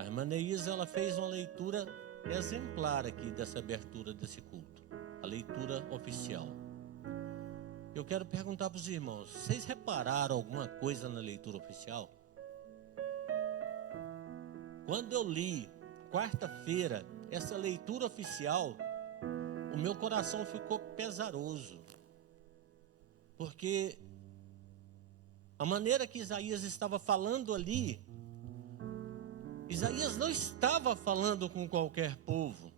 A irmã Neísa, ela fez uma leitura exemplar aqui dessa abertura desse culto. A leitura oficial. Eu quero perguntar para os irmãos, vocês repararam alguma coisa na leitura oficial? Quando eu li, quarta-feira, essa leitura oficial, o meu coração ficou pesaroso. Porque a maneira que Isaías estava falando ali, Isaías não estava falando com qualquer povo.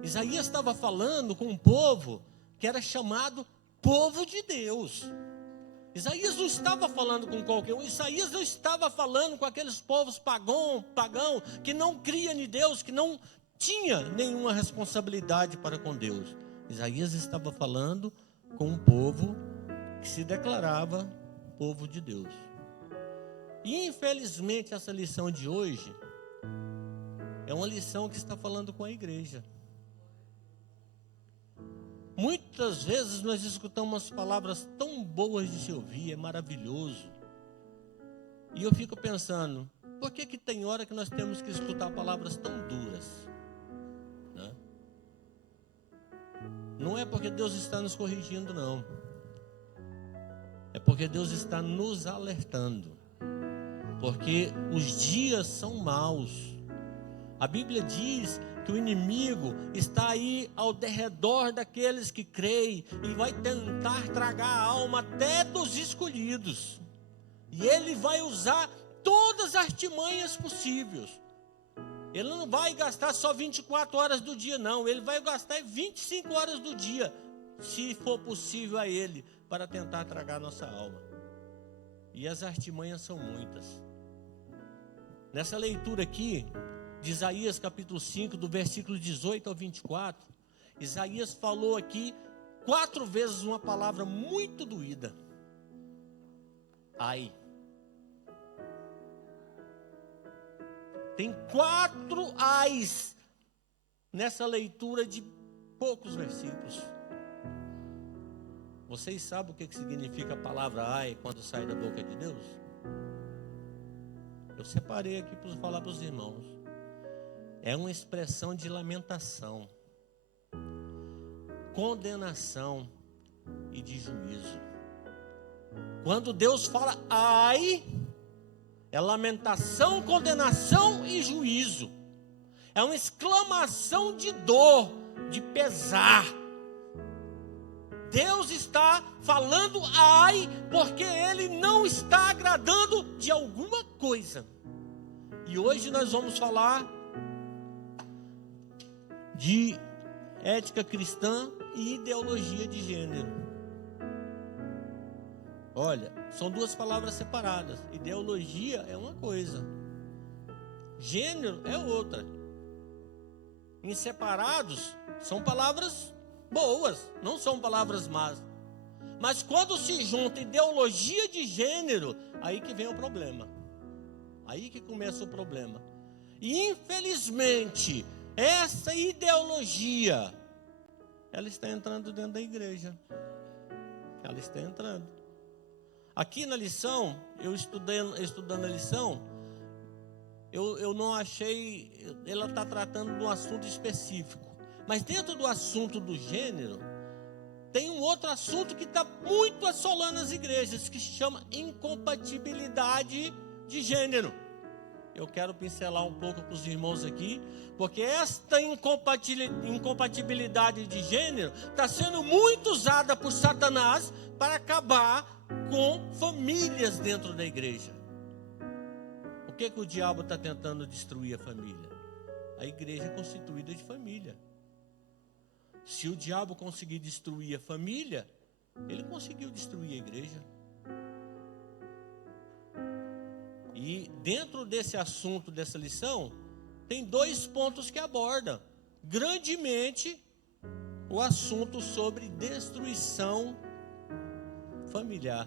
Isaías estava falando com um povo que era chamado povo de Deus. Isaías não estava falando com qualquer um. Isaías não estava falando com aqueles povos pagão, que não cria em Deus, que não tinha nenhuma responsabilidade para com Deus. Isaías estava falando com um povo que se declarava povo de Deus. E infelizmente essa lição de hoje é uma lição que está falando com a igreja. Muitas vezes nós escutamos palavras tão boas de se ouvir, é maravilhoso. E eu fico pensando, por que tem hora que nós temos que escutar palavras tão duras? Né? Não é porque Deus está nos corrigindo, não. É porque Deus está nos alertando. Porque os dias são maus. A Bíblia diz que o inimigo está aí ao derredor daqueles que creem e vai tentar tragar a alma até dos escolhidos. E ele vai usar todas as artimanhas possíveis. Ele não vai gastar só 24 horas do dia, não. Ele vai gastar 25 horas do dia, se for possível a ele, para tentar tragar nossa alma. E as artimanhas são muitas. Nessa leitura aqui, de Isaías capítulo 5, do versículo 18 ao 24, Isaías falou aqui 4 vezes uma palavra muito doída. Ai. Tem 4 ais nessa leitura de poucos versículos. Vocês sabem o que significa a palavra ai quando sai da boca de Deus? Eu separei aqui para falar para os irmãos. É uma expressão de lamentação, condenação e de juízo. Quando Deus fala ai, é lamentação, condenação e juízo. É uma exclamação de dor, de pesar. Deus está falando ai, porque Ele não está agradando de alguma coisa. E hoje nós vamos falar de ética cristã e ideologia de gênero. Olha, são 2 palavras separadas. Ideologia é uma coisa, gênero é outra. Inseparados são palavras boas, não são palavras más. Mas quando se junta ideologia de gênero, aí que vem o problema. Aí que começa o problema. E infelizmente, essa ideologia, ela está entrando dentro da igreja. Ela está entrando. Aqui na lição, eu estudando a lição, eu não achei, ela está tratando de um assunto específico. Mas dentro do assunto do gênero, tem um outro assunto que está muito assolando as igrejas, que se chama incompatibilidade de gênero. Eu quero pincelar um pouco para os irmãos aqui, porque esta incompatibilidade de gênero está sendo muito usada por Satanás para acabar com famílias dentro da igreja. O que o diabo está tentando destruir a família? A igreja é constituída de família. Se o diabo conseguir destruir a família, ele conseguiu destruir a igreja. E dentro desse assunto, dessa lição, tem 2 pontos que abordam grandemente o assunto sobre destruição familiar.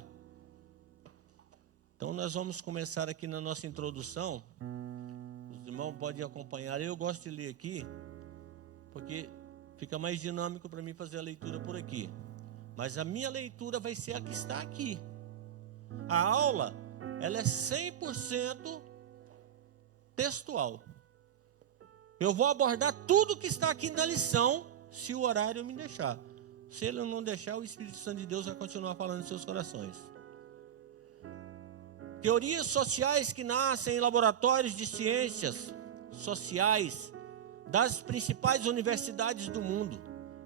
Então nós vamos começar aqui na nossa introdução. Os irmãos podem acompanhar. Eu gosto de ler aqui, porque fica mais dinâmico para mim fazer a leitura por aqui. Mas a minha leitura vai ser a que está aqui. A aula, ela é 100% textual. Eu vou abordar tudo que está aqui na lição, se o horário me deixar. Se ele não deixar, o Espírito Santo de Deus vai continuar falando em seus corações. Teorias sociais que nascem em laboratórios de ciências sociais das principais universidades do mundo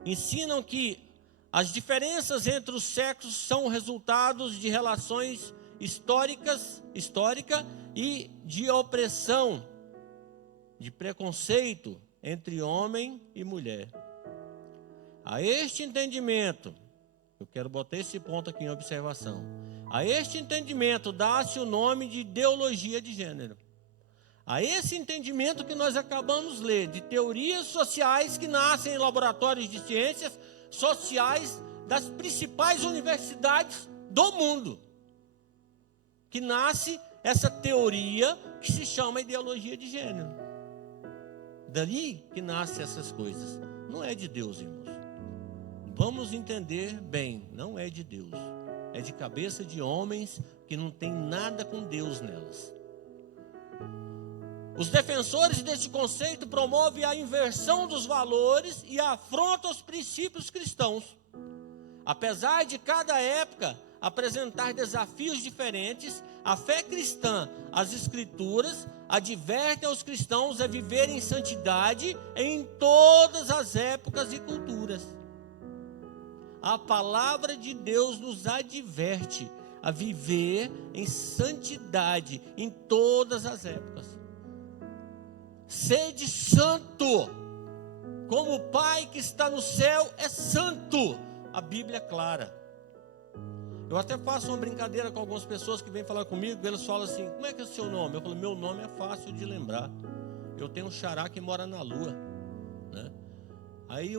ensinam que as diferenças entre os sexos são resultados de relações histórica e de opressão, de preconceito entre homem e mulher. A este entendimento, eu quero botar esse ponto aqui em observação, a este entendimento dá-se o nome de ideologia de gênero. A esse entendimento que nós acabamos de ler, de teorias sociais que nascem em laboratórios de ciências sociais das principais universidades do mundo, que nasce essa teoria que se chama ideologia de gênero. Dali que nascem essas coisas. Não é de Deus, irmãos. Vamos entender bem, não é de Deus. É de cabeça de homens que não tem nada com Deus nelas. Os defensores deste conceito promovem a inversão dos valores e afrontam os princípios cristãos. Apesar de cada época apresentar desafios diferentes, a fé cristã, as Escrituras, advertem aos cristãos a viverem em santidade em todas as épocas e culturas. A palavra de Deus nos adverte a viver em santidade em todas as épocas. Sede santo, como o Pai que está no céu é santo. A Bíblia é clara. Eu até faço uma brincadeira com algumas pessoas que vêm falar comigo, eles falam assim, como é que é o seu nome? Eu falo, meu nome é fácil de lembrar. Eu tenho um xará que mora na lua, né? Aí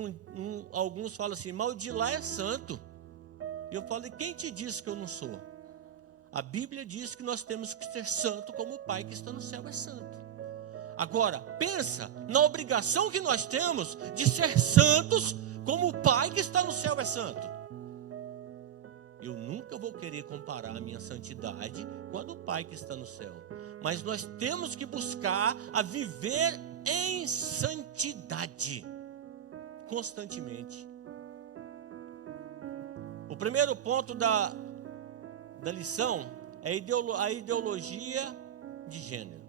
alguns falam assim, mas o de lá é santo. E eu falo, e quem te disse que eu não sou? A Bíblia diz que nós temos que ser santo como o Pai que está no céu é santo. Agora, pensa na obrigação que nós temos de ser santos como o Pai que está no céu é santo. Eu nunca vou querer comparar a minha santidade com a do Pai que está no céu. Mas nós temos que buscar a viver em santidade constantemente. O primeiro ponto da lição é a ideologia de gênero.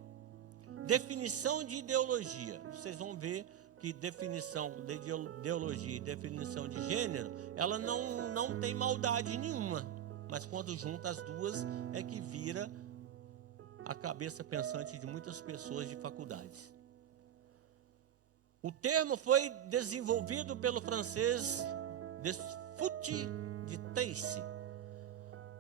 Definição de ideologia. Vocês vão ver que definição de ideologia e definição de gênero, ela não tem maldade nenhuma. Mas quando junta as duas, é que vira a cabeça pensante de muitas pessoas de faculdades. O termo foi desenvolvido pelo francês Desfouty de Teixe.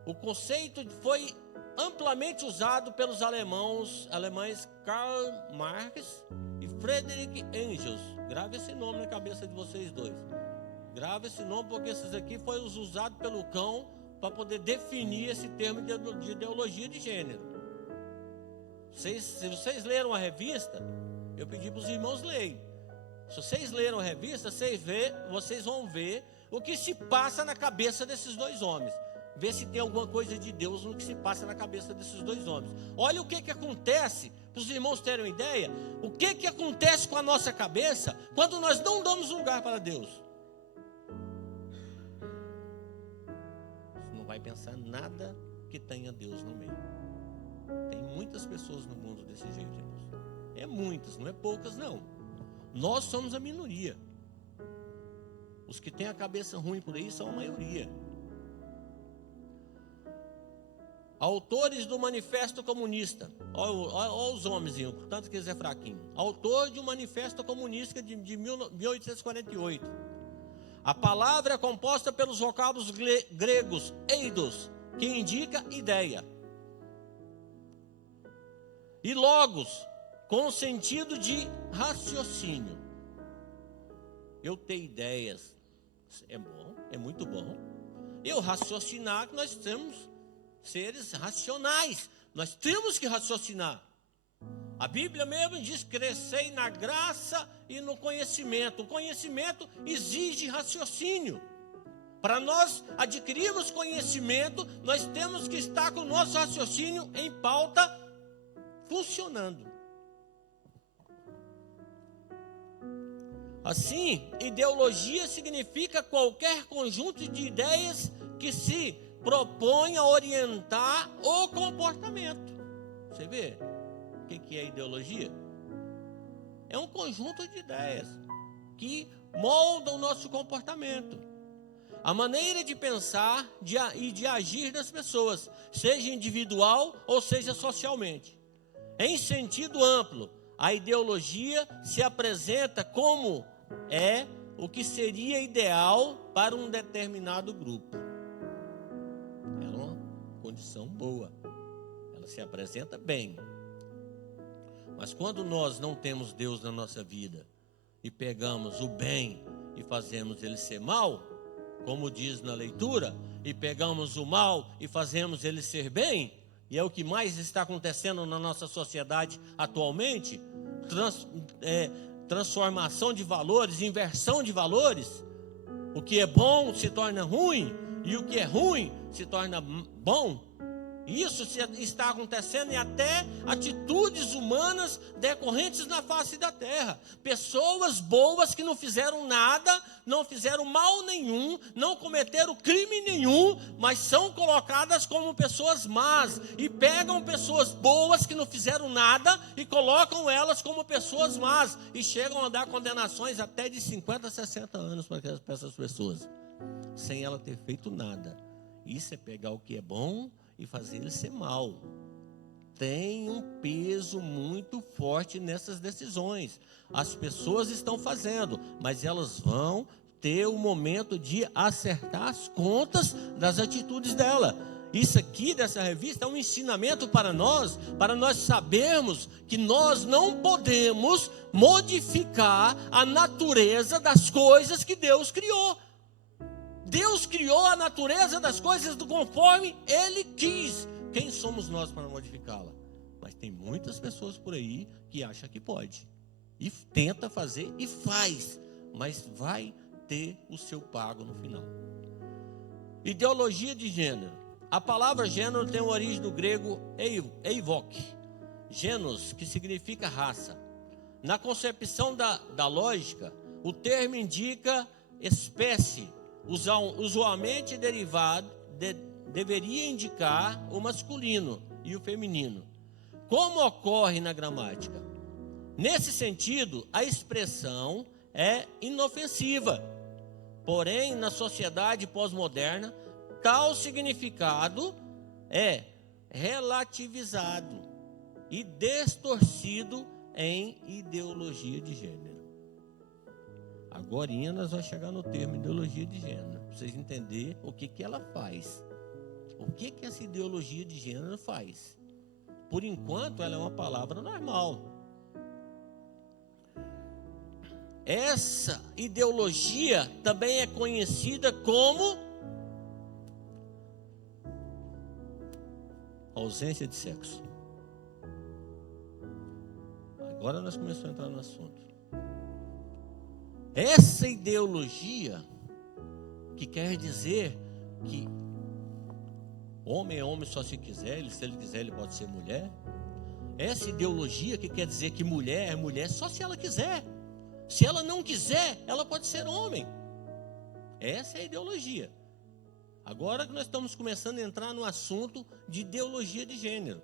O conceito foi amplamente usado pelos alemães Karl Marx e Friedrich Engels. Grave esse nome na cabeça de vocês dois. Grave esse nome porque esses aqui foram usados pelo cão para poder definir esse termo de ideologia de gênero. Se vocês leram a revista, eu pedi para os irmãos lerem. Se vocês leram a revista, vocês vão ver o que se passa na cabeça desses dois homens. Ver se tem alguma coisa de Deus no que se passa na cabeça desses dois homens. Olha o que acontece, para os irmãos terem uma ideia, o que acontece com a nossa cabeça quando nós não damos lugar para Deus. Você não vai pensar nada que tenha Deus no meio. Tem muitas pessoas no mundo desse jeito, irmãos. É muitas, não é poucas não. Nós somos a minoria. Os que têm a cabeça ruim por aí são a maioria. Autores do Manifesto Comunista. Olha os homens, tanto que eles é fraquinho. Autor de um Manifesto Comunista de 1848. A palavra é composta pelos vocábulos gregos eidos, que indica ideia, e logos, com o sentido de raciocínio. Eu ter ideias é bom, é muito bom. Eu raciocinar, que nós temos seres racionais, nós temos que raciocinar. A Bíblia mesmo diz: crescei na graça e no conhecimento. O conhecimento exige raciocínio. Para nós adquirirmos conhecimento, nós temos que estar com o nosso raciocínio em pauta funcionando. Assim, ideologia significa qualquer conjunto de ideias que se propõe a orientar o comportamento. Você vê o que é ideologia? É um conjunto de ideias que moldam o nosso comportamento, a maneira de pensar e de agir das pessoas, seja individual ou seja socialmente. Em sentido amplo, a ideologia se apresenta como o que seria ideal para um determinado grupo. É uma condição boa, ela se apresenta bem. Mas quando nós não temos Deus na nossa vida e pegamos o bem e fazemos ele ser mal, como diz na leitura, e pegamos o mal e fazemos ele ser bem, e é o que mais está acontecendo na nossa sociedade atualmente, transformação de valores, inversão de valores. O que é bom se torna ruim e o que é ruim se torna bom. Isso está acontecendo em até atitudes humanas decorrentes na face da terra. Pessoas boas que não fizeram nada, não fizeram mal nenhum, não cometeram crime nenhum, mas são colocadas como pessoas más. E pegam pessoas boas que não fizeram nada e colocam elas como pessoas más. E chegam a dar condenações até de 50, 60 anos para essas pessoas, sem ela ter feito nada. Isso é pegar o que é bom e fazer ele ser mal. Tem um peso muito forte nessas decisões. As pessoas estão fazendo, mas elas vão ter o momento de acertar as contas das atitudes dela. Isso aqui dessa revista é um ensinamento para nós sabermos que nós não podemos modificar a natureza das coisas que Deus criou. Deus criou a natureza das coisas conforme Ele quis. Quem somos nós para modificá-la? Mas tem muitas pessoas por aí que acham que pode. E tenta fazer e faz. Mas vai ter o seu pago no final. Ideologia de gênero. A palavra gênero tem origem do grego eivok. Gêneros, que significa raça. Na concepção da lógica, o termo indica espécie. Usualmente deveria indicar o masculino e o feminino, como ocorre na gramática. Nesse sentido, a expressão é inofensiva. Porém, na sociedade pós-moderna, tal significado é relativizado e distorcido em ideologia de gênero. Agorinha nós vamos chegar no termo ideologia de gênero, para vocês entenderem o que ela faz. O que essa ideologia de gênero faz? Por enquanto, ela é uma palavra normal. Essa ideologia também é conhecida como ausência de sexo. Agora nós começamos a entrar no assunto. Essa ideologia, que quer dizer que homem é homem só se quiser, se ele quiser ele pode ser mulher. Essa ideologia que quer dizer que mulher é mulher só se ela quiser. Se ela não quiser, ela pode ser homem. Essa é a ideologia. Agora que nós estamos começando a entrar no assunto de ideologia de gênero.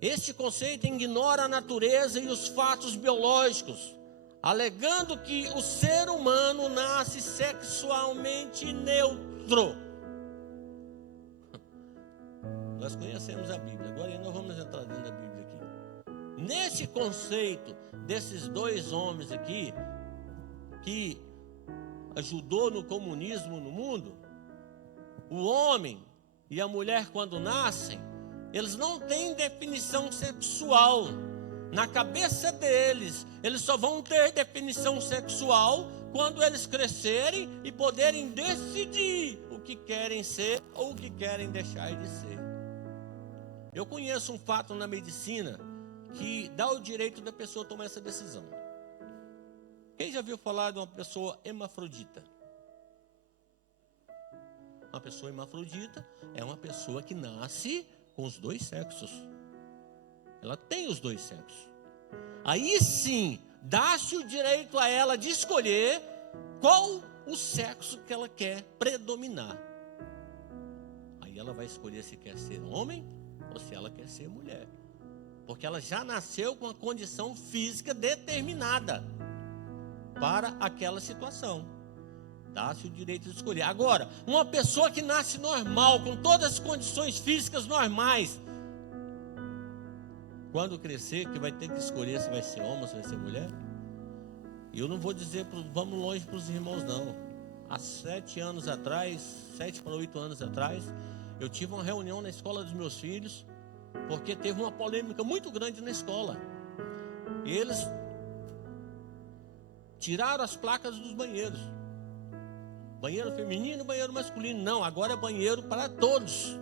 Este conceito ignora a natureza e os fatos biológicos, alegando que o ser humano nasce sexualmente neutro. Nós conhecemos a Bíblia, agora nós vamos entrar dentro da Bíblia aqui. Nesse conceito desses dois homens aqui, que ajudou no comunismo no mundo, o homem e a mulher quando nascem, eles não têm definição sexual. Na cabeça deles, eles só vão ter definição sexual quando eles crescerem e poderem decidir o que querem ser ou o que querem deixar de ser. Eu conheço um fato na medicina que dá o direito da pessoa tomar essa decisão. Quem já viu falar de uma pessoa hermafrodita? Uma pessoa hermafrodita é uma pessoa que nasce com os dois sexos. Ela tem os dois sexos. Aí sim, dá-se o direito a ela de escolher qual o sexo que ela quer predominar. Aí ela vai escolher se quer ser homem ou se ela quer ser mulher. Porque ela já nasceu com a condição física determinada para aquela situação. Dá-se o direito de escolher. Agora, uma pessoa que nasce normal, com todas as condições físicas normais, quando crescer, que vai ter que escolher se vai ser homem ou se vai ser mulher. E eu não vou dizer, vamos longe para os irmãos, não. Há 7 anos atrás, 7 para 8 anos atrás, eu tive uma reunião na escola dos meus filhos, porque teve uma polêmica muito grande na escola. Eles tiraram as placas dos banheiros. Banheiro feminino e banheiro masculino. Não, agora é banheiro para todos.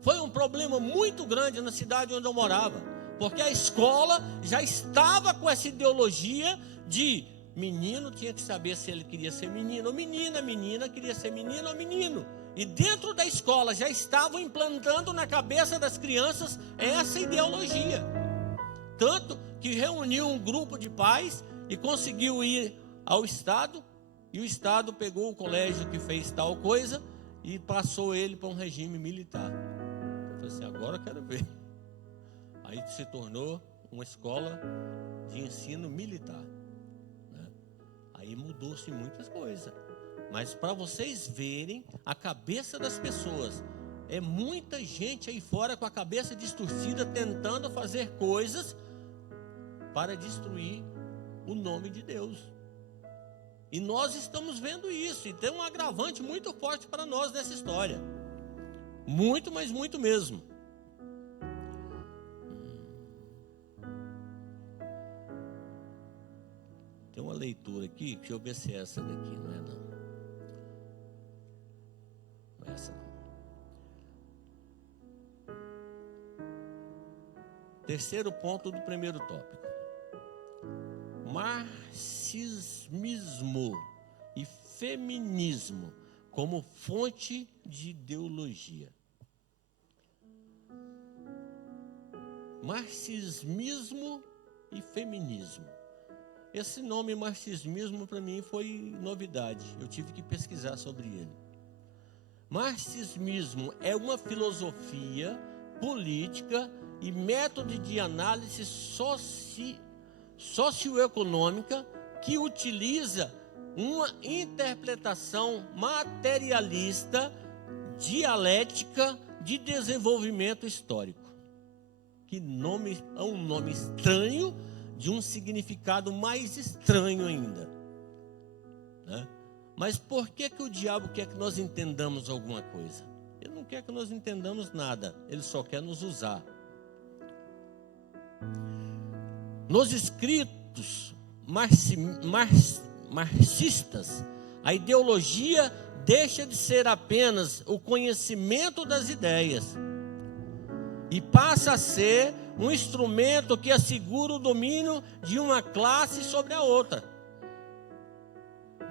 Foi um problema muito grande na cidade onde eu morava, porque a escola já estava com essa ideologia de menino tinha que saber se ele queria ser menino ou menina, menina queria ser menino ou menino. E dentro da escola já estavam implantando na cabeça das crianças essa ideologia. Tanto que reuniu um grupo de pais e conseguiu ir ao Estado, e o Estado pegou o colégio que fez tal coisa e passou ele para um regime militar. Eu falei assim, agora eu quero ver. Aí se tornou uma escola de ensino militar, né? Aí mudou-se muitas coisas. Mas para vocês verem a cabeça das pessoas, é muita gente aí fora com a cabeça distorcida, tentando fazer coisas para destruir o nome de Deus. E nós estamos vendo isso, e tem um agravante muito forte para nós nessa história. Muito, mas muito mesmo. Tem uma leitura aqui, deixa eu ver se é essa daqui, não é não. Não é essa não. Terceiro ponto do primeiro tópico. Marxismo e feminismo como fonte de ideologia. Marxismo e feminismo. Esse nome marxismo para mim foi novidade. Eu tive que pesquisar sobre ele. Marxismo é uma filosofia política e método de análise socioeconômica que utiliza uma interpretação materialista, dialética de desenvolvimento histórico. Que nome, é um nome estranho, de um significado mais estranho ainda, né? Mas por que o diabo quer que nós entendamos alguma coisa? Ele não quer que nós entendamos nada, ele só quer nos usar. Nos escritos marxistas, a ideologia deixa de ser apenas o conhecimento das ideias e passa a ser um instrumento que assegura o domínio de uma classe sobre a outra.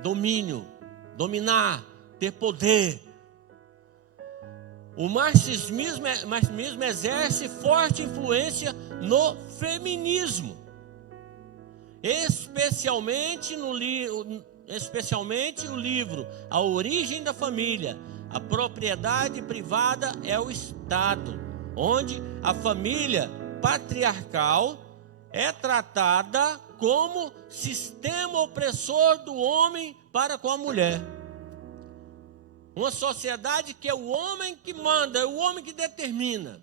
Domínio, dominar, ter poder. O marxismo exerce forte influência no feminismo, especialmente o livro A Origem da Família. A propriedade privada é o Estado, onde a família patriarcal é tratada como sistema opressor do homem para com a mulher. Uma sociedade que é o homem que manda, é o homem que determina.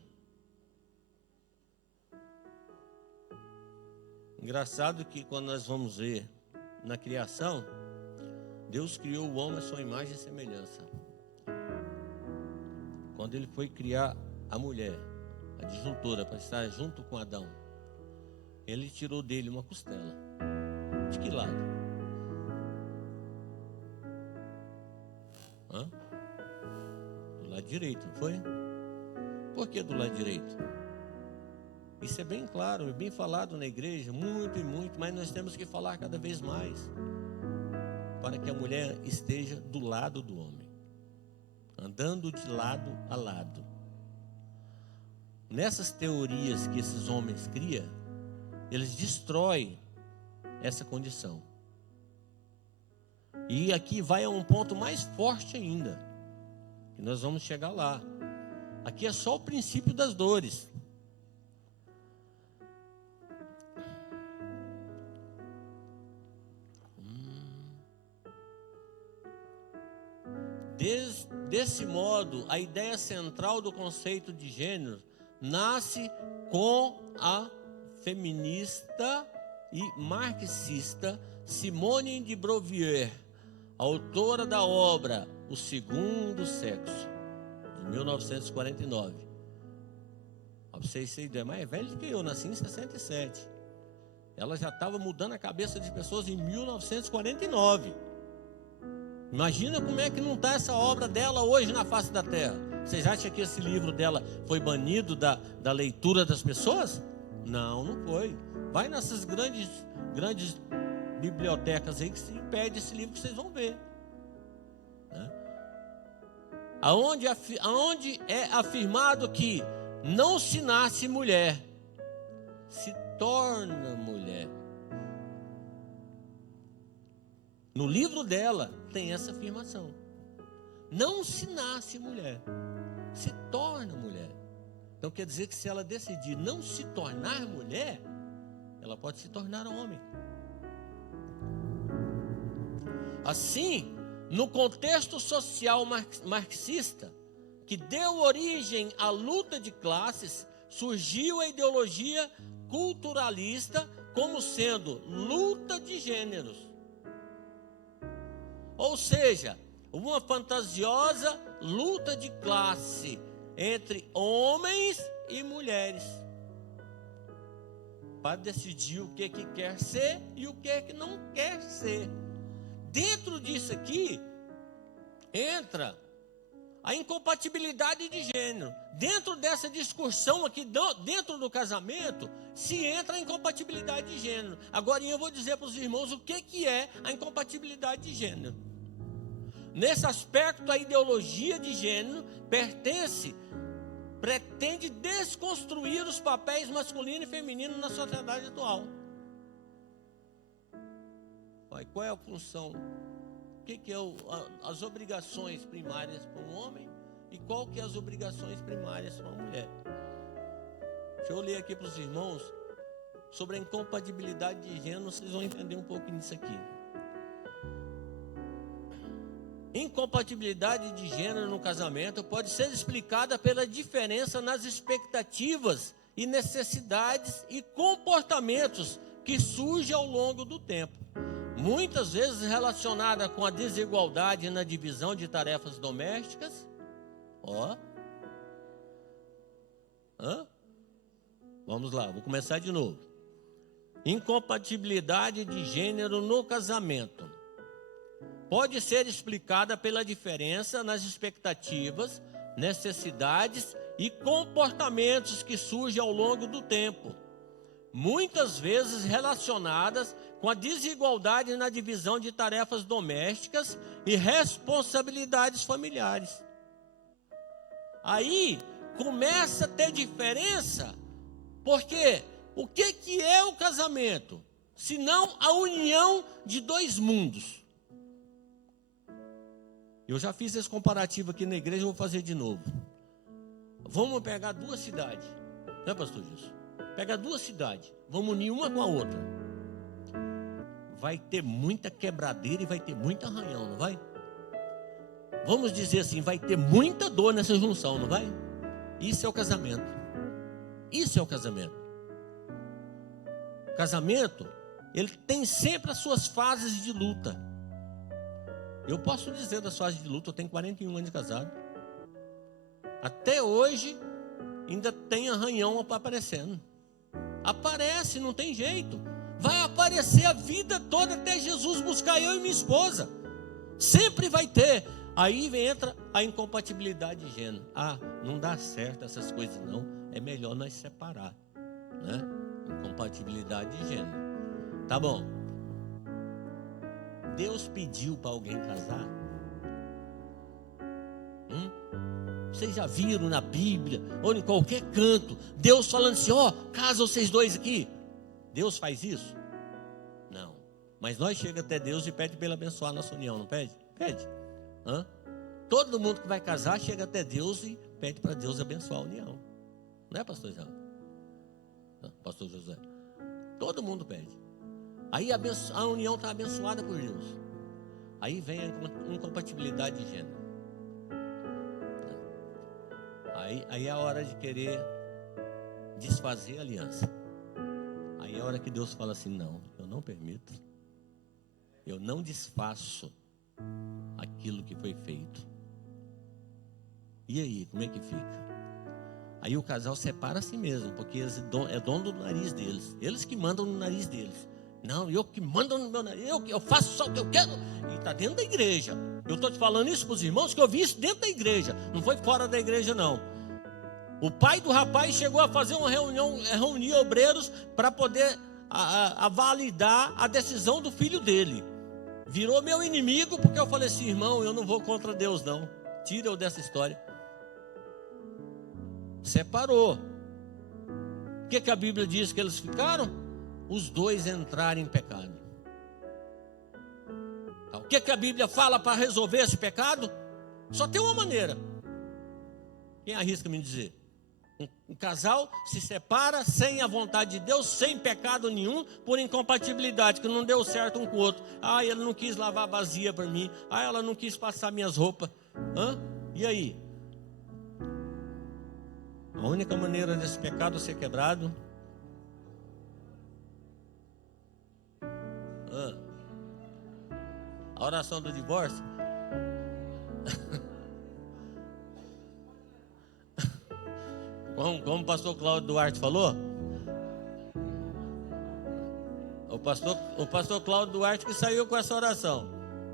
Engraçado que quando nós vamos ver na criação, Deus criou o homem à sua imagem e semelhança. Quando ele foi criar a mulher, a disjuntora, para estar junto com Adão, ele tirou dele uma costela. De que lado? Do lado direito, não foi? Por que do lado direito? Isso é bem claro, é bem falado na igreja, muito e muito, mas nós temos que falar cada vez mais, para que a mulher esteja do lado do homem, andando de lado a lado. nessas teorias que esses homens criam, eles destroem essa condição. E aqui vai a um ponto mais forte ainda, que nós vamos chegar lá. Aqui é só o princípio das dores. Desse modo, a ideia central do conceito de gênero nasce com a feminista e marxista Simone de Beauvoir, autora da obra O Segundo Sexo, de 1949. Para vocês terem ideia, mais velho do que eu, nasci em 67. Ela já estava mudando a cabeça de pessoas em 1949. Imagina como é que não está essa obra dela hoje na face da terra. Vocês acham que esse livro dela foi banido da leitura das pessoas? Não, não foi. Vai nessas grandes bibliotecas aí que se pede esse livro que vocês vão ver, né? Aonde é afirmado que não se nasce mulher, se torna mulher. No livro dela tem essa afirmação. Não se nasce mulher, se torna mulher. Então quer dizer que se ela decidir não se tornar mulher, ela pode se tornar homem. Assim, no contexto social marxista, que deu origem à luta de classes, surgiu a ideologia culturalista como sendo luta de gêneros. Ou seja, uma fantasiosa luta de classe entre homens e mulheres, para decidir o que quer ser e o que não quer ser. Dentro disso aqui, entra a incompatibilidade de gênero. Dentro dessa discussão aqui, dentro do casamento, se entra a incompatibilidade de gênero. Agora eu vou dizer para os irmãos o que é a incompatibilidade de gênero. Nesse aspecto, a ideologia de gênero pretende desconstruir os papéis masculino e feminino na sociedade atual. Qual é a função? O que é as obrigações primárias para um homem e qual que é as obrigações primárias para uma mulher? Deixa eu ler aqui para os irmãos sobre a incompatibilidade de gênero, vocês vão entender um pouquinho disso aqui. Incompatibilidade de gênero no casamento pode ser explicada pela diferença nas expectativas e necessidades e comportamentos que surgem ao longo do tempo, muitas vezes relacionada com a desigualdade na divisão de tarefas domésticas. Vamos lá, vou começar de novo. Incompatibilidade de gênero no casamento pode ser explicada pela diferença nas expectativas, necessidades e comportamentos que surgem ao longo do tempo, muitas vezes relacionadas com a desigualdade na divisão de tarefas domésticas e responsabilidades familiares. Aí começa a ter diferença, porque o que é o casamento? Senão a união de dois mundos. Eu já fiz esse comparativo aqui na igreja, eu vou fazer de novo. Vamos pegar duas cidades, né, pastor Gilson? Pega duas cidades, vamos unir uma com a outra. Vai ter muita quebradeira e vai ter muito arranhão, não vai? Vamos dizer assim, vai ter muita dor nessa junção, não vai? Isso é o casamento. Isso é o casamento. O casamento, ele tem sempre as suas fases de luta. Eu posso dizer das fases de luta, eu tenho 41 anos de casado. Até hoje, ainda tem arranhão aparecendo. Aparece, não tem jeito. Vai aparecer a vida toda até Jesus buscar eu e minha esposa. Sempre vai ter. Aí entra a incompatibilidade de gênero. Não dá certo essas coisas não. É melhor nós separar, né? Incompatibilidade de gênero. Tá bom. Deus pediu para alguém casar? vocês já viram na Bíblia, ou em qualquer canto, Deus falando assim, ó, casa vocês dois aqui. Deus faz isso? Não. Mas nós chegamos até Deus e pede para Ele abençoar a nossa união, não pede? Pede. Hã? Todo mundo que vai casar chega até Deus e pede para Deus abençoar a união. Não é, pastor Jean? Não, pastor José. Todo mundo pede. Aí a união está abençoada por Deus. Aí vem a incompatibilidade de gênero. Aí é a hora de querer desfazer a aliança. Aí é a hora que Deus fala assim, não, eu não permito. Eu não desfaço aquilo que foi feito. E aí, como é que fica? Aí o casal separa a si mesmo, porque é dono do nariz deles. Eles que mandam no nariz deles. Não, eu que mando no meu nariz, eu faço só o que eu quero. E está dentro da igreja. Eu estou te falando isso para os irmãos, que eu vi isso dentro da igreja. Não foi fora da igreja, não. O pai do rapaz chegou a fazer uma reunião, reunir obreiros para poder validar a decisão do filho dele. Virou meu inimigo, porque eu falei assim, irmão, eu não vou contra Deus, não. Tira-o dessa história. Separou. O que a Bíblia diz que eles ficaram? Os dois entraram em pecado. O que a Bíblia fala para resolver esse pecado? Só tem uma maneira. Quem arrisca me dizer? Um casal se separa sem a vontade de Deus, sem pecado nenhum, por incompatibilidade, que não deu certo um com o outro. Ah, ele não quis lavar a vasilha para mim. Ah, ela não quis passar minhas roupas. E aí? A única maneira desse pecado ser quebrado a oração do divórcio. Como o pastor Cláudio Duarte falou, o pastor Cláudio Duarte que saiu com essa oração.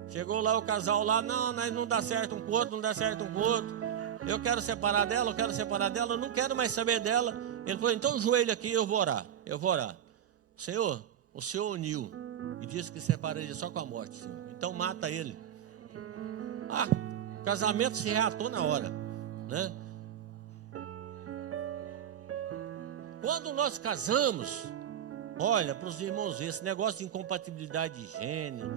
Chegou lá o casal lá, não dá certo um com o outro, não dá certo um com o outro. Eu quero separar dela, eu não quero mais saber dela. Ele falou, então joelho aqui, eu vou orar. Senhor, o Senhor uniu e disse que separa ele só com a morte, Senhor. Então mata ele. O casamento se reatou na hora, né? Quando nós casamos, olha, para os irmãos, esse negócio de incompatibilidade de gênero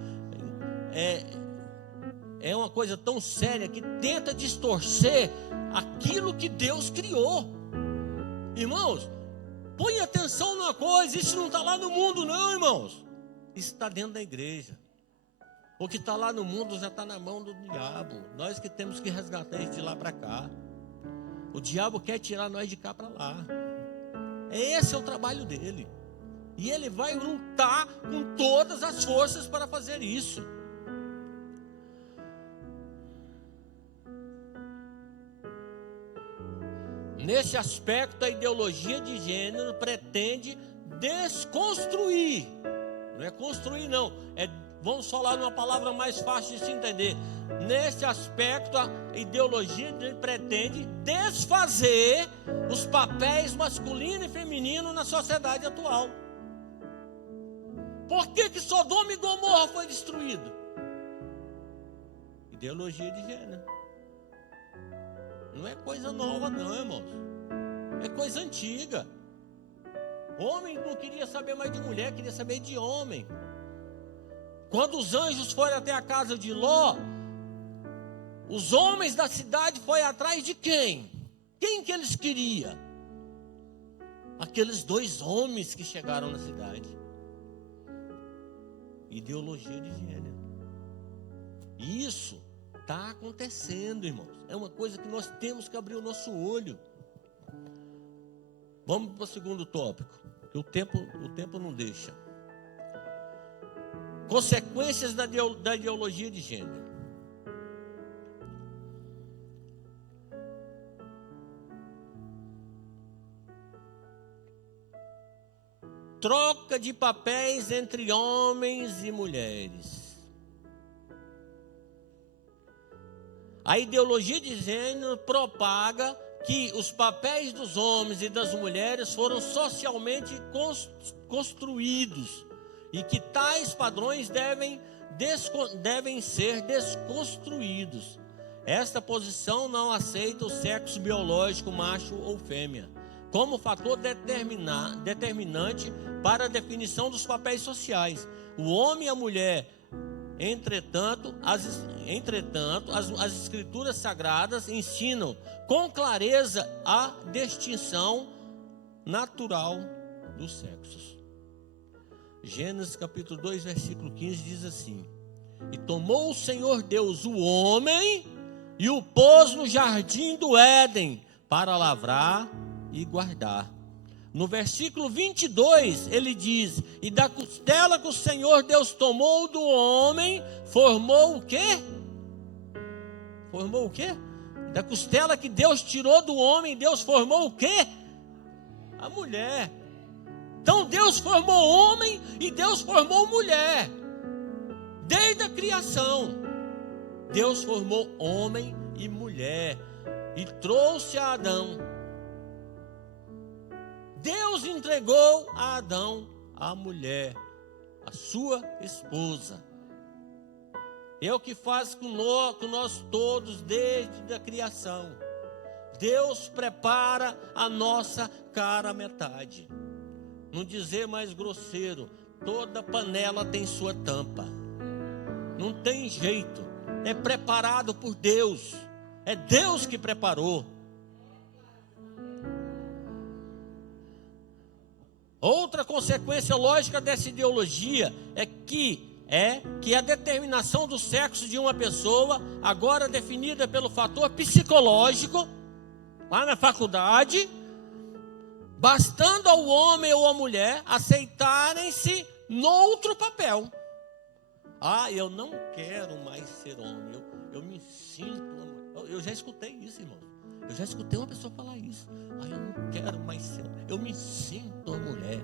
é uma coisa tão séria que tenta distorcer aquilo que Deus criou. Irmãos, põe atenção numa coisa, isso não está lá no mundo não, irmãos. Isso está dentro da igreja. O que está lá no mundo já está na mão do diabo. Nós que temos que resgatar isso de lá para cá. O diabo quer tirar nós de cá para lá. Esse é o trabalho dele. E ele vai lutar com todas as forças para fazer isso. Nesse aspecto, a ideologia de gênero pretende desconstruir. Não é construir, não. Vamos falar numa palavra mais fácil de se entender. Nesse aspecto, a ideologia pretende desfazer os papéis masculino e feminino na sociedade atual. Por que Sodoma e Gomorra foi destruído? Ideologia de gênero. Não é coisa nova não, irmãos. É coisa antiga. Homem não queria saber mais de mulher, queria saber de homem. Quando os anjos foram até a casa de Ló, os homens da cidade foram atrás de quem? Quem que eles queriam? Aqueles dois homens que chegaram na cidade. Ideologia de gênero. Isso está acontecendo, irmãos. É uma coisa que nós temos que abrir o nosso olho. Vamos para o segundo tópico, que o tempo não deixa. Consequências da ideologia de gênero. Troca de papéis entre homens e mulheres. A ideologia de gênero propaga que os papéis dos homens e das mulheres foram socialmente construídos e que tais padrões devem ser desconstruídos. Esta posição não aceita o sexo biológico macho ou fêmea como fator determinante para a definição dos papéis sociais. O homem e a mulher, entretanto, as escrituras sagradas ensinam com clareza a distinção natural dos sexos. Gênesis capítulo 2, versículo 15 diz assim: e tomou o Senhor Deus o homem e o pôs no jardim do Éden para lavrar e guardar. No versículo 22 ele diz: e da costela que o Senhor Deus tomou do homem, formou o quê? Formou o quê? Da costela que Deus tirou do homem, Deus formou o quê? A mulher. Então Deus formou homem e Deus formou mulher. Desde a criação, Deus formou homem e mulher e trouxe a Adão. Deus entregou a Adão a mulher, a sua esposa. É o que faz com nós todos desde a criação. Deus prepara a nossa cara metade. Não dizer mais grosseiro, toda panela tem sua tampa. Não tem jeito, é preparado por Deus. É Deus que preparou. Outra consequência lógica dessa ideologia é que a determinação do sexo de uma pessoa, agora definida pelo fator psicológico, lá na faculdade, bastando ao homem ou à mulher aceitarem-se noutro papel. Ah, eu não quero mais ser homem, eu me sinto uma mulher. Eu já escutei isso, irmão. Eu já escutei uma pessoa falar isso. Ah, eu não quero mais ser, eu me sinto uma mulher.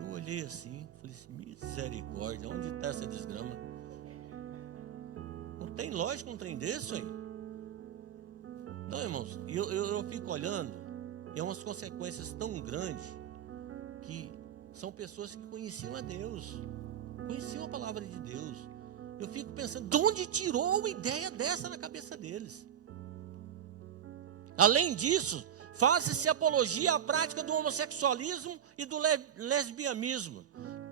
Eu olhei assim, falei assim, misericórdia, onde está essa desgrama? Não tem lógica um trem desse aí. Não, irmãos, eu fico olhando, e é umas consequências tão grandes, que são pessoas que conheciam a Deus, conheciam a palavra de Deus. Eu fico pensando, de onde tirou uma ideia dessa na cabeça deles? Além disso, faz-se apologia à prática do homossexualismo e do lesbianismo.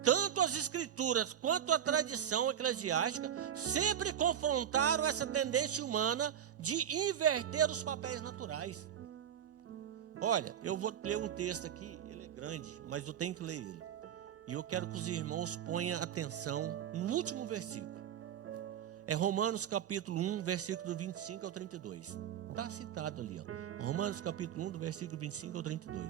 Tanto as escrituras quanto a tradição eclesiástica sempre confrontaram essa tendência humana de inverter os papéis naturais. Olha, eu vou ler um texto aqui, ele é grande, mas eu tenho que ler ele. E eu quero que os irmãos ponham atenção no último versículo. É Romanos capítulo 1, versículo 25 ao 32. Está citado ali, ó. Romanos capítulo 1, do versículo 25 ao 32.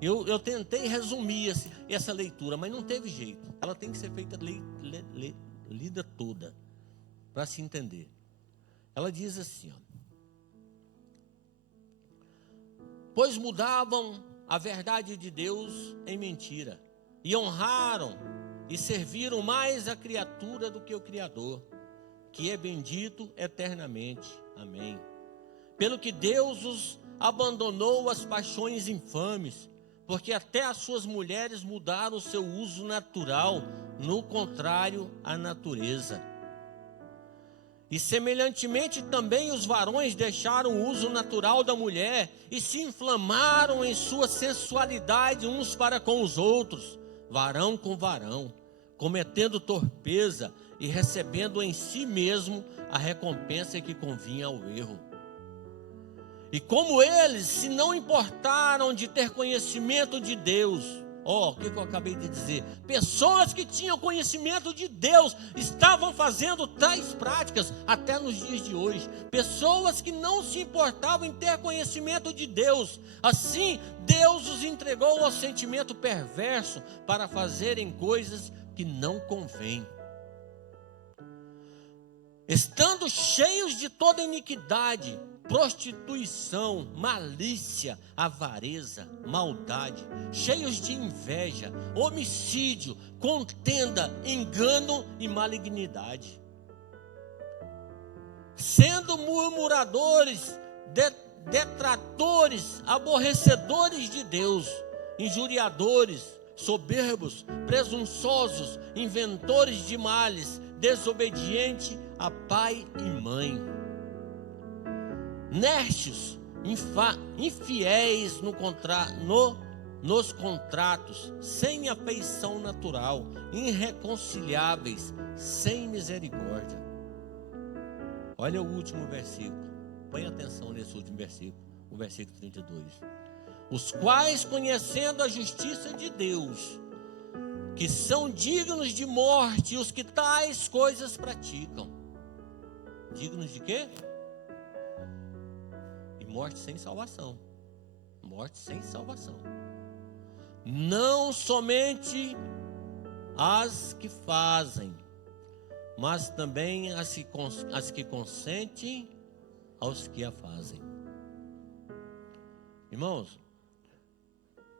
Eu tentei resumir essa leitura, mas não teve jeito. Ela tem que ser feita lida toda, para se entender. Ela diz assim, ó: pois mudavam a verdade de Deus em mentira, e honraram e serviram mais a criatura do que o Criador, que é bendito eternamente. Amém. Pelo que Deus os abandonou às paixões infames, porque até as suas mulheres mudaram o seu uso natural, no contrário à natureza. E semelhantemente também os varões deixaram o uso natural da mulher e se inflamaram em sua sensualidade uns para com os outros, varão com varão, cometendo torpeza e recebendo em si mesmo a recompensa que convinha ao erro. E como eles se não importaram de ter conhecimento de Deus, o que eu acabei de dizer, pessoas que tinham conhecimento de Deus estavam fazendo tais práticas até nos dias de hoje. Pessoas que não se importavam em ter conhecimento de Deus, assim Deus os entregou ao sentimento perverso para fazerem coisas que não convêm, estando cheios de toda iniquidade, prostituição, malícia, avareza, maldade, cheios de inveja, homicídio, contenda, engano e malignidade, sendo murmuradores, detratores, aborrecedores de Deus, injuriadores, soberbos, presunçosos, inventores de males, desobedientes a pai e mãe, nércios, infiéis nos contratos, sem afeição natural, irreconciliáveis, sem misericórdia. Olha o último versículo, põe atenção nesse último versículo, o versículo 32. Os quais, conhecendo a justiça de Deus, que são dignos de morte, os que tais coisas praticam. Dignos de quê? E morte sem salvação. Morte sem salvação. Não somente as que fazem, mas também as que consentem aos que a fazem. Irmãos,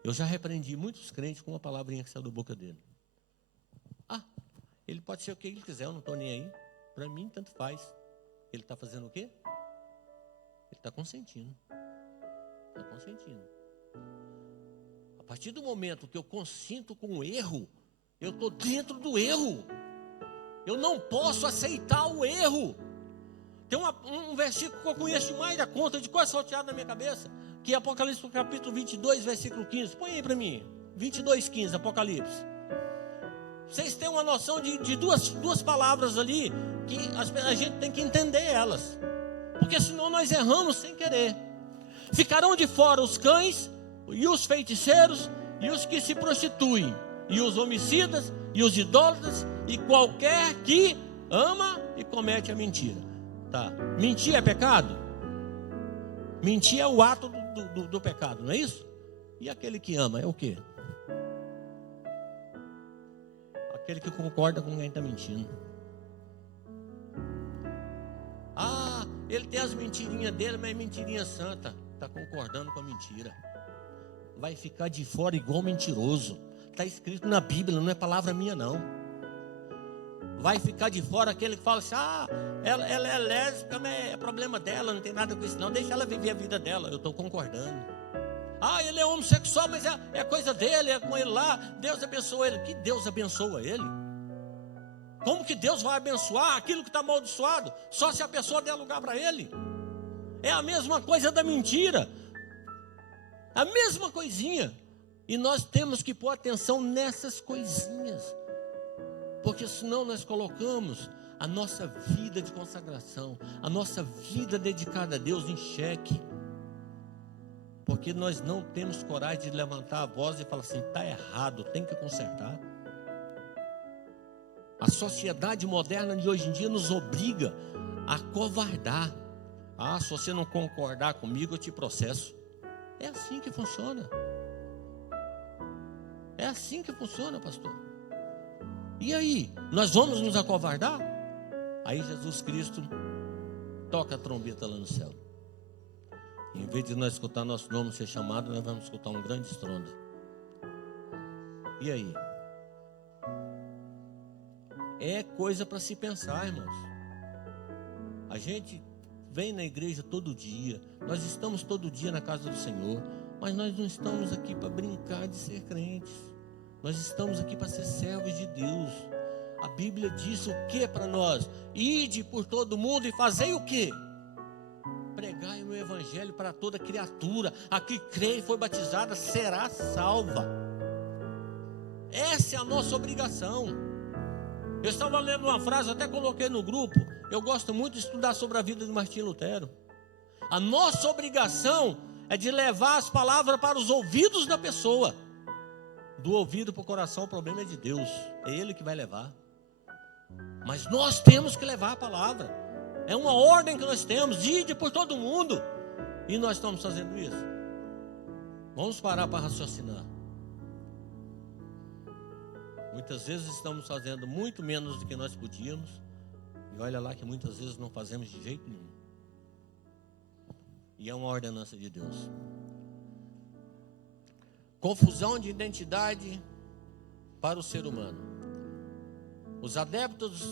eu já repreendi muitos crentes com uma palavrinha que saiu da boca dele. Ele pode ser o que ele quiser, eu não estou nem aí. Para mim, tanto faz. Ele está fazendo o quê? Ele está consentindo. Está consentindo. A partir do momento que eu consinto com o erro, eu estou dentro do erro. Eu não posso aceitar o erro. Tem um versículo que eu conheço demais da conta, de quase salteado na minha cabeça, que é Apocalipse capítulo 22, versículo 15. Põe aí para mim, 22, 15, Apocalipse. Vocês têm uma noção de duas palavras ali, que a gente tem que entender elas, porque senão nós erramos sem querer. Ficarão de fora os cães, e os feiticeiros, e os que se prostituem, e os homicidas, e os idólatras, e qualquer que ama e comete a mentira. Tá. Mentir é pecado? Mentir é o ato do pecado, não é isso? E aquele que ama é o quê? Aquele que concorda com quem está mentindo. Ele tem as mentirinhas dele, mas é mentirinha santa. Está concordando com a mentira. Vai ficar de fora igual mentiroso. Está escrito na Bíblia, não é palavra minha não. Vai ficar de fora aquele que fala assim: ela é lésbica, mas é problema dela, não tem nada com isso não. Deixa ela viver a vida dela, eu estou concordando. Ele é homossexual, mas é coisa dele, é com ele lá. Deus abençoa ele. Que Deus abençoa ele? Como que Deus vai abençoar aquilo que está amaldiçoado? Só se a pessoa der lugar para ele. É a mesma coisa da mentira. A mesma coisinha. E nós temos que pôr atenção nessas coisinhas. Porque senão nós colocamos a nossa vida de consagração, a nossa vida dedicada a Deus em xeque. Porque nós não temos coragem de levantar a voz e falar assim: está errado, tem que consertar. A sociedade moderna de hoje em dia nos obriga a covardar. Se você não concordar comigo, eu te processo. É assim que funciona. É assim que funciona, pastor. E aí, nós vamos nos acovardar? Aí Jesus Cristo toca a trombeta lá no céu. Em vez de nós escutar nosso nome ser chamado, nós vamos escutar um grande estrondo. E aí? É coisa para se pensar, irmãos. A gente vem na igreja todo dia, nós estamos todo dia na casa do Senhor, mas nós não estamos aqui para brincar de ser crentes. Nós estamos aqui para ser servos de Deus. A Bíblia diz o que para nós? Ide por todo mundo e fazei o que? Pregai o meu evangelho para toda criatura. A que crê e foi batizada será salva. Essa é a nossa obrigação. Eu estava lendo uma frase, até coloquei no grupo. Eu gosto muito de estudar sobre a vida de Martinho Lutero. A nossa obrigação é de levar as palavras para os ouvidos da pessoa. Do ouvido para o coração, o problema é de Deus. É Ele que vai levar. Mas nós temos que levar a palavra. É uma ordem que nós temos. Ide por todo mundo. E nós estamos fazendo isso. Vamos parar para raciocinar. Muitas vezes estamos fazendo muito menos do que nós podíamos. E olha lá que muitas vezes não fazemos de jeito nenhum. E é uma ordenança de Deus. Confusão de identidade para o ser humano. Os adeptos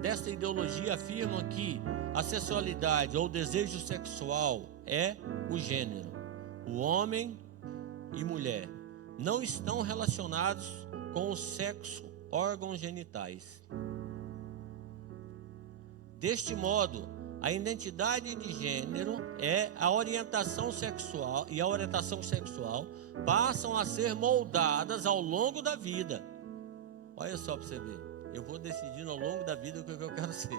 desta ideologia afirmam que a sexualidade ou o desejo sexual é o gênero. O homem e mulher não estão relacionados com o sexo, órgãos genitais. Deste modo, A identidade de gênero é a orientação sexual, e a orientação sexual passam a ser moldadas ao longo da vida. Olha só para você ver. Eu vou decidindo ao longo da vida o que eu quero ser.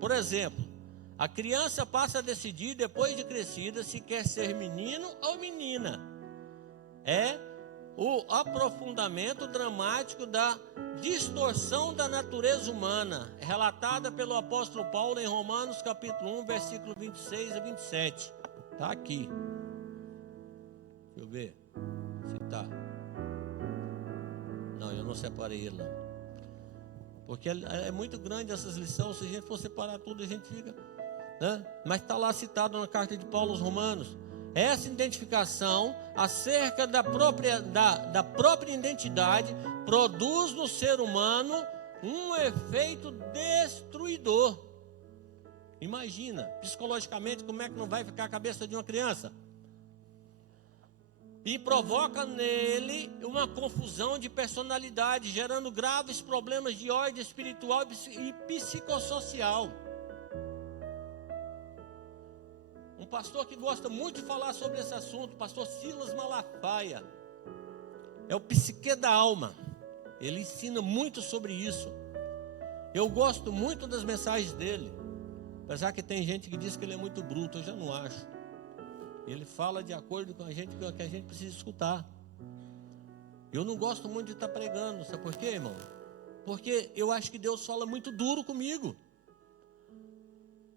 Por exemplo, a criança passa a decidir, depois de crescida, se quer ser menino ou menina. É o aprofundamento dramático da distorção da natureza humana, relatada pelo apóstolo Paulo em Romanos capítulo 1, versículo 26 a 27. Está aqui. Deixa eu ver se está. Não, eu não separei ele não. Porque é muito grande essas lições, se a gente for separar tudo, a gente fica... né? Mas está lá citado na carta de Paulo aos Romanos. Essa identificação acerca da própria identidade produz no ser humano um efeito destruidor. Imagina, psicologicamente, como é que não vai ficar a cabeça de uma criança? E provoca nele uma confusão de personalidade, gerando graves problemas de ordem espiritual e psicossocial. Um pastor que gosta muito de falar sobre esse assunto, o pastor Silas Malafaia, é o psique da alma. Ele ensina muito sobre isso. Eu gosto muito das mensagens dele, apesar que tem gente que diz que ele é muito bruto, eu já não acho. Ele fala de acordo com a gente, com o que a gente precisa escutar. Eu não gosto muito de estar pregando, sabe por quê, irmão? Porque eu acho que Deus fala muito duro comigo.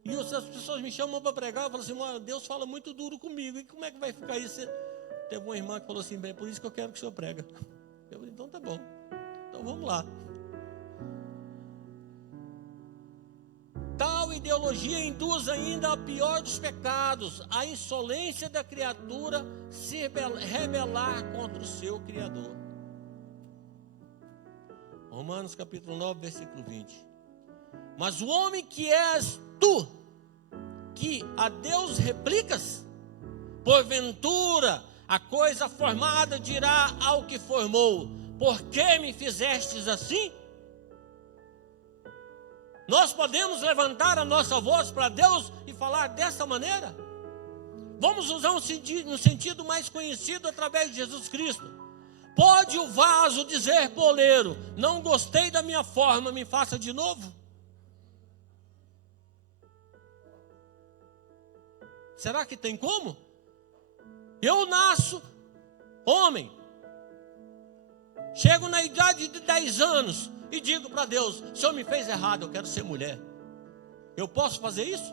E as pessoas me chamam para pregar, eu falo assim, Deus fala muito duro comigo, e como é que vai ficar isso? Teve uma irmã que falou assim, bem, por isso que eu quero que o senhor prega. Eu falei, então tá bom, então vamos lá. Tal ideologia induz ainda ao pior dos pecados, a insolência da criatura se rebelar contra o seu Criador. Romanos capítulo 9, versículo 20. Mas o homem que és tu, que a Deus replicas, porventura a coisa formada dirá ao que formou, por que me fizestes assim? Nós podemos levantar a nossa voz para Deus e falar dessa maneira? Vamos usar um sentido mais conhecido através de Jesus Cristo. Pode o vaso dizer para o oleiro, não gostei da minha forma, me faça de novo? Será que tem como? Eu nasço homem, chego na idade de 10 anos e digo para Deus, o Senhor me fez errado, eu quero ser mulher. Eu posso fazer isso?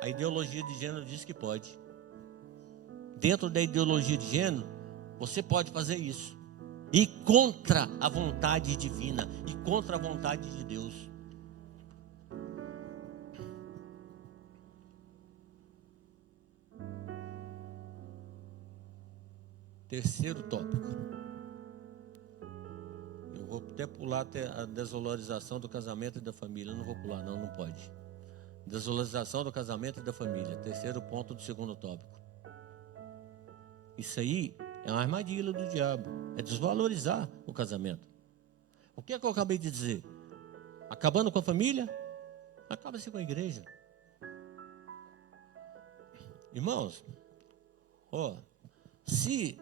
A ideologia de gênero diz que pode. Dentro da ideologia de gênero, você pode fazer isso. E contra a vontade divina, e contra a vontade de Deus. Terceiro tópico. Eu vou até pular até a desvalorização do casamento e da família. Eu não vou pular, não pode. Desvalorização do casamento e da família. Terceiro ponto do segundo tópico. Isso aí é uma armadilha do diabo. É desvalorizar o casamento. O que é que eu acabei de dizer? Acabando com a família, acaba-se com a igreja. Irmãos, se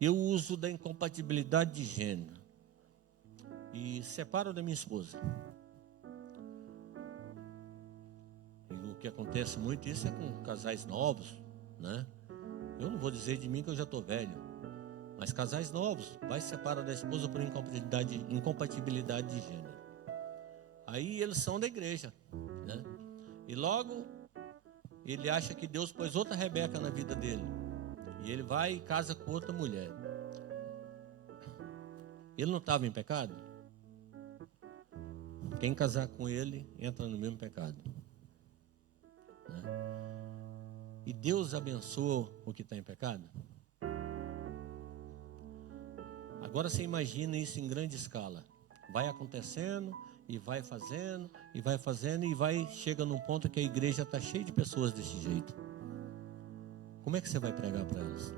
eu uso da incompatibilidade de gênero e separo da minha esposa, e o que acontece muito isso é com casais novos, né? Eu não vou dizer de mim que eu já estou velho, mas casais novos, vai se separar da esposa por incompatibilidade de gênero. Aí eles são da igreja, né? E logo ele acha que Deus pôs outra Rebeca na vida dele. E ele vai e casa com outra mulher. Ele não estava em pecado? Quem casar com ele entra no mesmo pecado, né? E Deus abençoa o que está em pecado? Agora você imagina isso em grande escala. Vai acontecendo e vai fazendo, e vai fazendo, e chega num ponto que a igreja está cheia de pessoas desse jeito. Como é que você vai pregar para elas?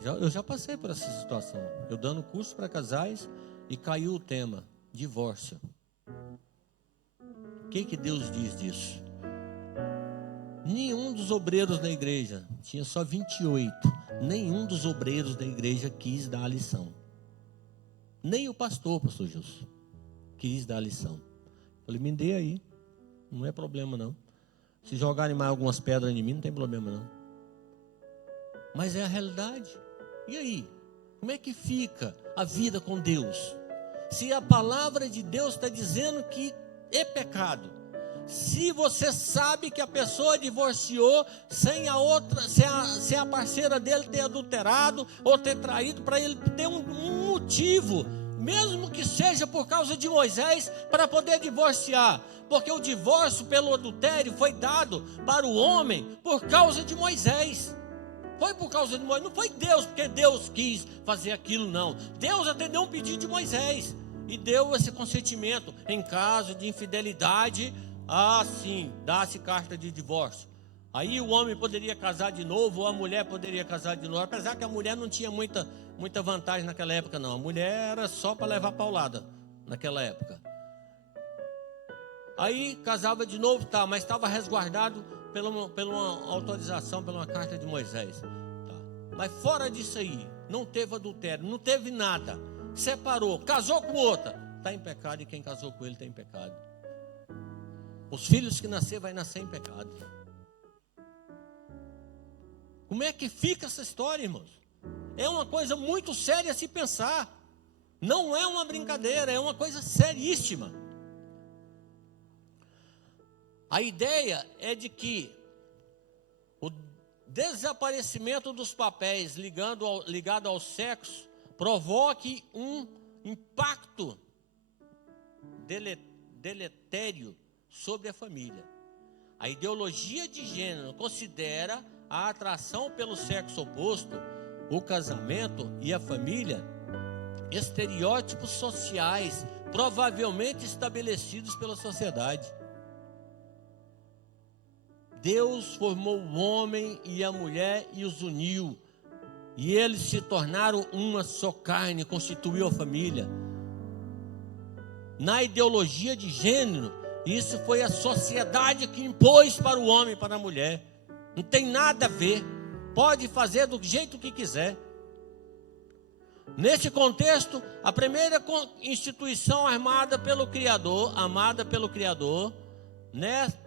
Eu já passei por essa situação. Eu dando curso para casais e caiu o tema, divórcio. O que Deus diz disso? Nenhum dos obreiros da igreja, tinha só 28, nenhum dos obreiros da igreja quis dar a lição. Nem o pastor Gilson, quis dar a lição. Falei, me dê aí, não é problema não. Se jogarem mais algumas pedras em mim, não tem problema não. Mas é a realidade. E aí? Como é que fica a vida com Deus? Se a palavra de Deus está dizendo que é pecado, se você sabe que a pessoa divorciou sem a parceira dele ter adulterado ou ter traído, para ele ter um motivo, mesmo que seja por causa de Moisés, para poder divorciar, porque o divórcio pelo adultério foi dado para o homem por causa de Moisés. Foi por causa de Moisés, não foi Deus, porque Deus quis fazer aquilo, não. Deus atendeu um pedido de Moisés e deu esse consentimento. Em caso de infidelidade, sim, dá-se carta de divórcio. Aí o homem poderia casar de novo, ou a mulher poderia casar de novo, apesar que a mulher não tinha muita vantagem naquela época, não. A mulher era só para levar paulada naquela época. Aí casava de novo, mas estava resguardado pela uma autorização, pela uma carta de Moisés. Mas fora disso aí, não teve adultério, não teve nada, separou, casou com outra, está em pecado, e quem casou com ele está em pecado. Os filhos que nascer vai nascer em pecado. Como é que fica essa história, irmãos? É uma coisa muito séria a se pensar. Não é uma brincadeira, é uma coisa seríssima. A ideia é de que o desaparecimento dos papéis ligado ao sexo provoque um impacto deletério sobre a família. A ideologia de gênero considera a atração pelo sexo oposto, o casamento e a família, estereótipos sociais provavelmente estabelecidos pela sociedade. Deus formou o homem e a mulher e os uniu, e eles se tornaram uma só carne, constituiu a família. Na ideologia de gênero, isso foi a sociedade que impôs para o homem e para a mulher. Não tem nada a ver, pode fazer do jeito que quiser. Nesse contexto, a primeira instituição amada pelo Criador,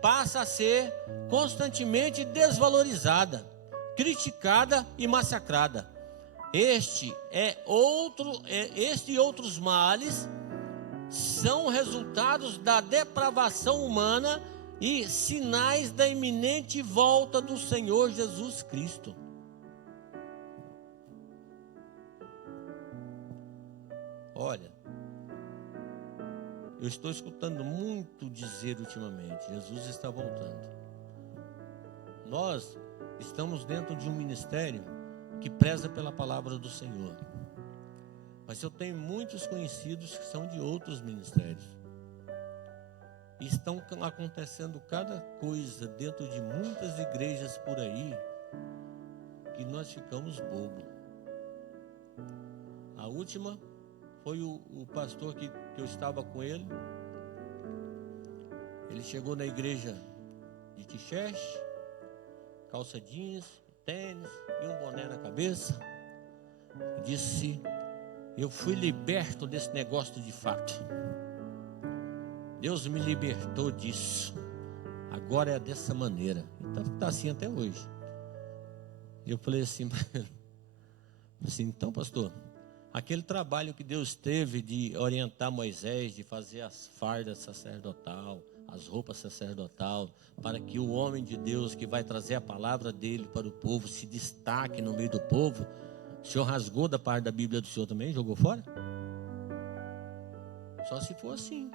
passa a ser constantemente desvalorizada, criticada e massacrada. Este e outros males são resultados da depravação humana e sinais da iminente volta do Senhor Jesus Cristo. Olha, eu estou escutando muito dizer ultimamente, Jesus está voltando. Nós estamos dentro de um ministério que preza pela palavra do Senhor. Mas eu tenho muitos conhecidos que são de outros ministérios. E estão acontecendo cada coisa dentro de muitas igrejas por aí que nós ficamos bobos. A última foi o pastor que eu estava com ele. Ele chegou na igreja de t-shirt, calça jeans, tênis e um boné na cabeça. Disse: eu fui liberto desse negócio de fato. Deus me libertou disso. Agora é dessa maneira. Está assim até hoje. Eu falei assim, então pastor, aquele trabalho que Deus teve de orientar Moisés, de fazer as fardas sacerdotal, as roupas sacerdotal, para que o homem de Deus que vai trazer a palavra dele para o povo se destaque no meio do povo, o senhor rasgou da parte da Bíblia do senhor também, jogou fora? Só se for assim.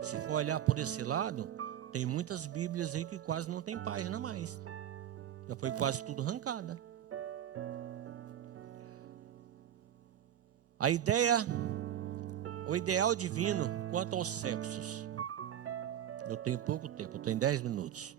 Se for olhar por esse lado, tem muitas Bíblias aí que quase não tem página mais. Já foi quase tudo arrancada. O ideal divino quanto aos sexos. Eu tenho pouco tempo, eu tenho 10 minutos.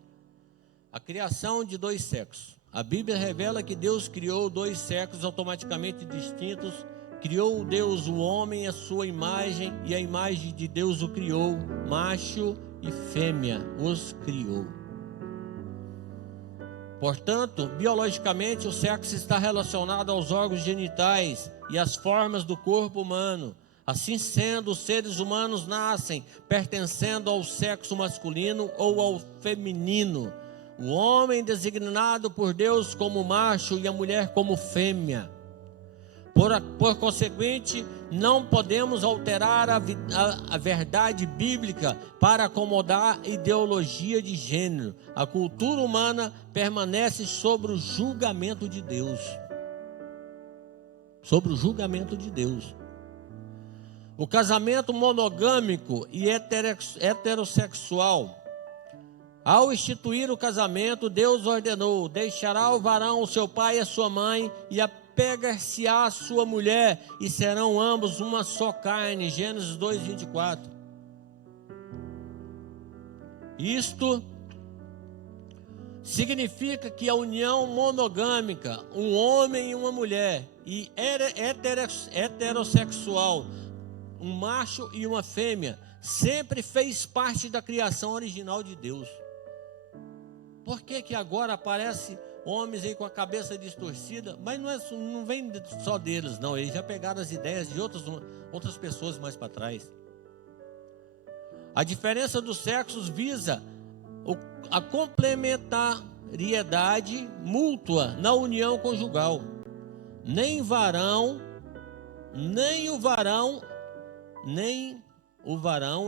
A criação de dois sexos. A Bíblia revela que Deus criou dois sexos automaticamente distintos Criou Deus o homem à sua imagem, e a imagem de Deus o criou, macho e fêmea os criou. Portanto, biologicamente, o sexo está relacionado aos órgãos genitais e às formas do corpo humano. Assim sendo, os seres humanos nascem pertencendo ao sexo masculino ou ao feminino. O homem designado por Deus como macho e a mulher como fêmea. Por consequente, não podemos alterar a verdade bíblica para acomodar a ideologia de gênero. A cultura humana permanece sob o julgamento de Deus. Sobre o julgamento de Deus. O casamento monogâmico e heterossexual. Ao instituir o casamento, Deus ordenou: deixará o varão o seu pai e a sua mãe, e apegar-se-á a sua mulher, e serão ambos uma só carne. Gênesis 2:24. Isto significa que a união monogâmica, um homem e uma mulher, e heterossexual, um macho e uma fêmea, sempre fez parte da criação original de Deus. Por que agora aparece homens aí com a cabeça distorcida? Mas não vem só deles, não. Eles já pegaram as ideias de outras pessoas mais para trás. A diferença dos sexos visa a complementariedade mútua na união conjugal. Nem o varão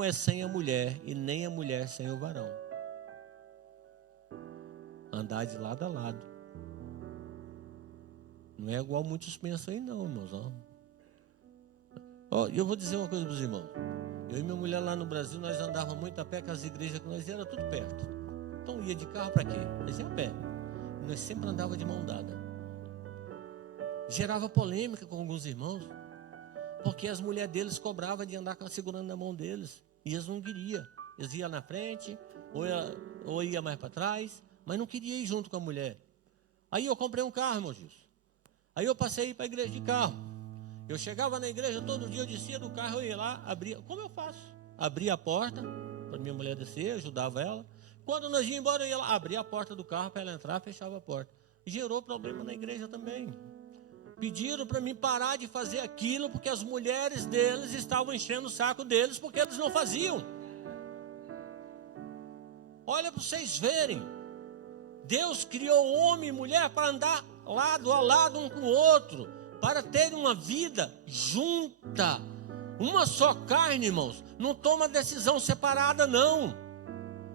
é sem a mulher, e nem a mulher sem o varão. Andar de lado a lado. Não é igual muitos pensam aí não, irmãos. Eu vou dizer uma coisa para os irmãos. Eu e minha mulher lá no Brasil, nós andávamos muito a pé, com as igrejas que nós era tudo perto. Então ia de carro para quê? Nós ia a pé. Nós sempre andávamos de mão dada. Gerava polêmica com alguns irmãos, porque as mulheres deles cobravam de andar segurando na mão deles, e eles não queriam. Eles iam na frente, ou ia mais para trás, mas não queria ir junto com a mulher. Aí eu comprei um carro, irmão Gilson. Aí eu passei a ir para a igreja de carro. Eu chegava na igreja todo dia, eu descia do carro, eu ia lá, abria. Como eu faço? Abria a porta para minha mulher descer, ajudava ela. Quando nós íamos embora, eu ia lá, abria a porta do carro para ela entrar, fechava a porta. Gerou problema na igreja também. Pediram para mim parar de fazer aquilo, porque as mulheres deles estavam enchendo o saco deles, porque eles não faziam. Olha para vocês verem. Deus criou homem e mulher para andar lado a lado um com o outro, para terem uma vida junta, uma só carne, irmãos. Não toma decisão separada, não.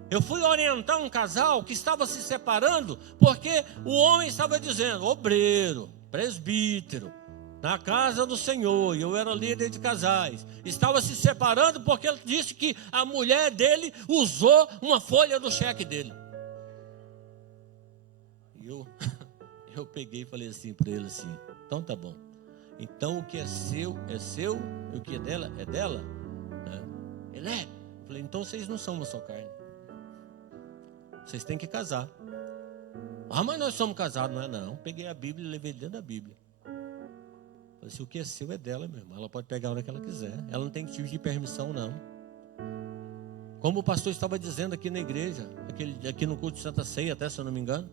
Eu fui orientar um casal que estava se separando, porque o homem estava dizendo: obreiro, presbítero, na casa do Senhor, e eu era líder de casais, estava se separando porque ele disse que a mulher dele usou uma folha do cheque dele. E eu peguei e falei assim para ele assim: então tá bom, então o que é seu, e o que é dela, é dela. Ele é. Eu falei: então vocês não são uma só carne, vocês têm que casar. Ah, mas nós somos casados. Não é não. Peguei a Bíblia e levei dentro da Bíblia. Falei assim: o que é seu é dela, meu irmão. Ela pode pegar a hora que ela quiser. Ela não tem que pedir permissão, não. Como o pastor estava dizendo aqui na igreja, aqui no culto de Santa Ceia, até se eu não me engano.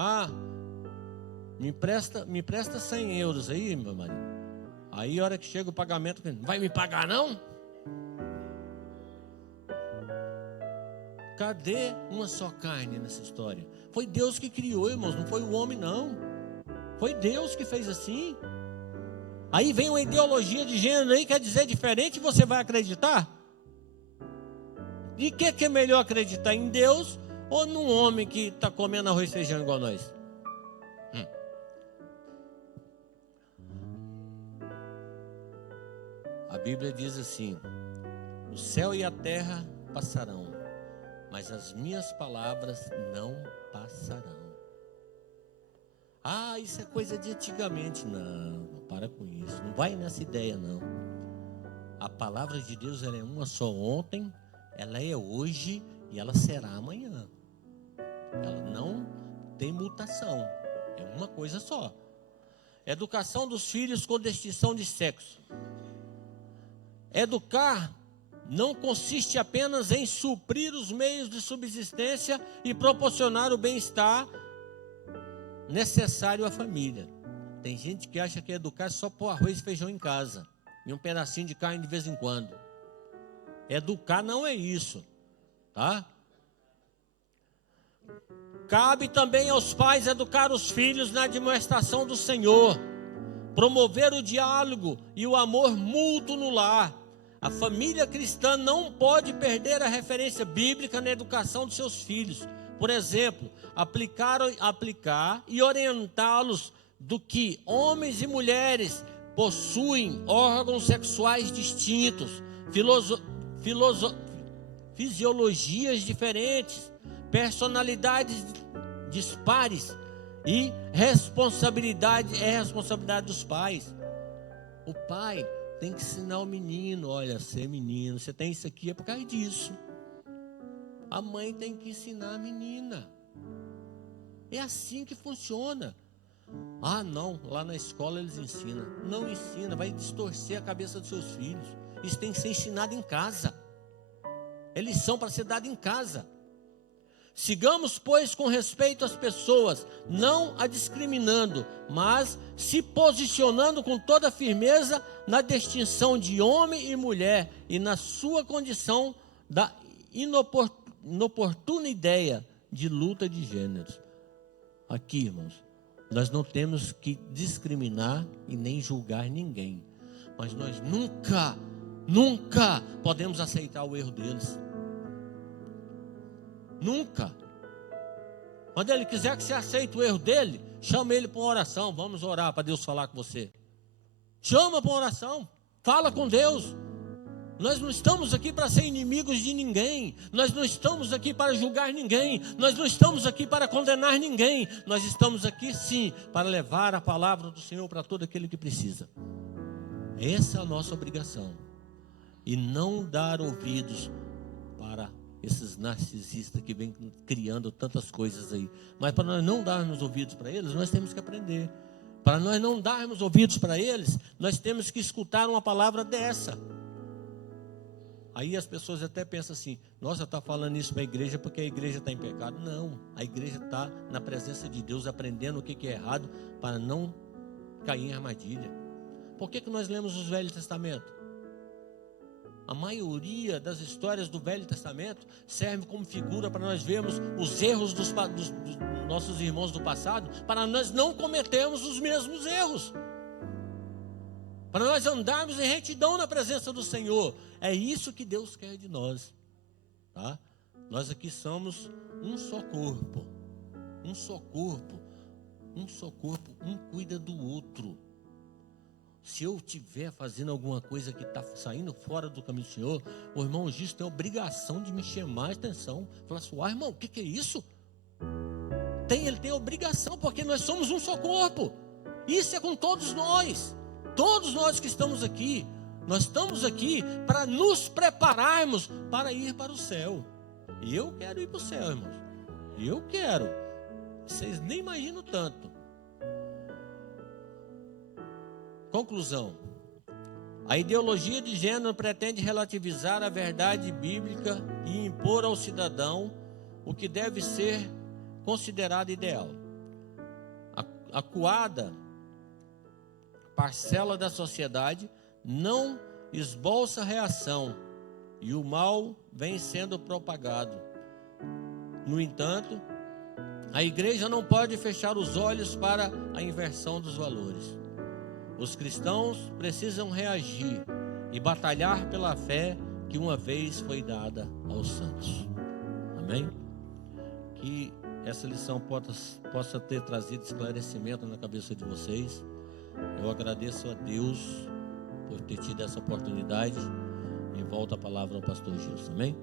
Ah, me empresta 100 euros aí, meu marido. Aí a hora que chega o pagamento, vai me pagar não? Cadê uma só carne nessa história? Foi Deus que criou, irmãos, não foi o homem, não. Foi Deus que fez assim. Aí vem uma ideologia de gênero aí, quer dizer diferente, e você vai acreditar? E o que é melhor acreditar, em Deus ou num homem que está comendo arroz e feijão igual nós? A Bíblia diz assim: o céu e a terra passarão, mas as minhas palavras não passarão. Ah, isso é coisa de antigamente. Não, para com isso. Não vai nessa ideia, não. A palavra de Deus, ela é uma só ontem, ela é hoje e ela será amanhã. Ela não tem mutação. É uma coisa só. Educação dos filhos com distinção de sexo. Educar não consiste apenas em suprir os meios de subsistência e proporcionar o bem-estar necessário à família. Tem gente que acha que educar é só pôr arroz e feijão em casa e um pedacinho de carne de vez em quando. Educar não é isso, tá? Cabe também aos pais educar os filhos na admoestação do Senhor, promover o diálogo e o amor mútuo no lar. A família cristã não pode perder a referência bíblica na educação dos seus filhos. Por exemplo, aplicar e orientá-los do que homens e mulheres possuem órgãos sexuais distintos, fisiologias diferentes, personalidades dispares e responsabilidade dos pais. O pai tem que ensinar o menino, olha, você é menino, você tem isso aqui é por causa disso. A mãe tem que ensinar a menina. É assim que funciona. Ah, não, lá na escola eles ensinam. Não ensina, vai distorcer a cabeça dos seus filhos. Isso tem que ser ensinado em casa. É lição para ser dada em casa. Sigamos, pois, com respeito às pessoas, não a discriminando, mas se posicionando com toda firmeza na distinção de homem e mulher e na sua condição da inoportuna ideia de luta de gêneros. Aqui, irmãos, nós não temos que discriminar e nem julgar ninguém, mas nós nunca podemos aceitar o erro deles. Nunca. Quando ele quiser que você aceite o erro dele, chama ele para uma oração. Vamos orar para Deus falar com você. Chama para uma oração. Fala com Deus. Nós não estamos aqui para ser inimigos de ninguém. Nós não estamos aqui para julgar ninguém. Nós não estamos aqui para condenar ninguém. Nós estamos aqui sim para levar a palavra do Senhor para todo aquele que precisa. Essa é a nossa obrigação. E não dar ouvidos para esses narcisistas que vêm criando tantas coisas aí. Mas para nós não darmos ouvidos para eles, nós temos que aprender. Para nós não darmos ouvidos para eles, nós temos que escutar uma palavra dessa. Aí as pessoas até pensam assim, nossa, está falando isso para a igreja porque a igreja está em pecado. Não, a igreja está na presença de Deus, aprendendo o que é errado para não cair em armadilha. Por que nós lemos os Velhos Testamentos? A maioria das histórias do Velho Testamento serve como figura para nós vermos os erros dos nossos irmãos do passado, para nós não cometermos os mesmos erros, para nós andarmos em retidão na presença do Senhor. É isso que Deus quer de nós, tá? Nós aqui somos um só corpo, um cuida do outro. Se eu estiver fazendo alguma coisa que está saindo fora do caminho do Senhor, o irmão Gisto tem a obrigação de me chamar a atenção. Falar assim, irmão, o que é isso? Ele tem a obrigação, porque nós somos um só corpo. Isso é com todos nós que estamos aqui. Nós estamos aqui para nos prepararmos para ir para o céu. E eu quero ir para o céu, irmãos. Eu quero. Vocês nem imaginam tanto. Conclusão. A ideologia de gênero pretende relativizar a verdade bíblica e impor ao cidadão o que deve ser considerado ideal. A acuada parcela da sociedade não esboça reação e o mal vem sendo propagado. No entanto, a igreja não pode fechar os olhos para a inversão dos valores. Os cristãos precisam reagir e batalhar pela fé que uma vez foi dada aos santos. Amém? Que essa lição possa ter trazido esclarecimento na cabeça de vocês. Eu agradeço a Deus por ter tido essa oportunidade. E volto a palavra ao pastor Gilson. Amém?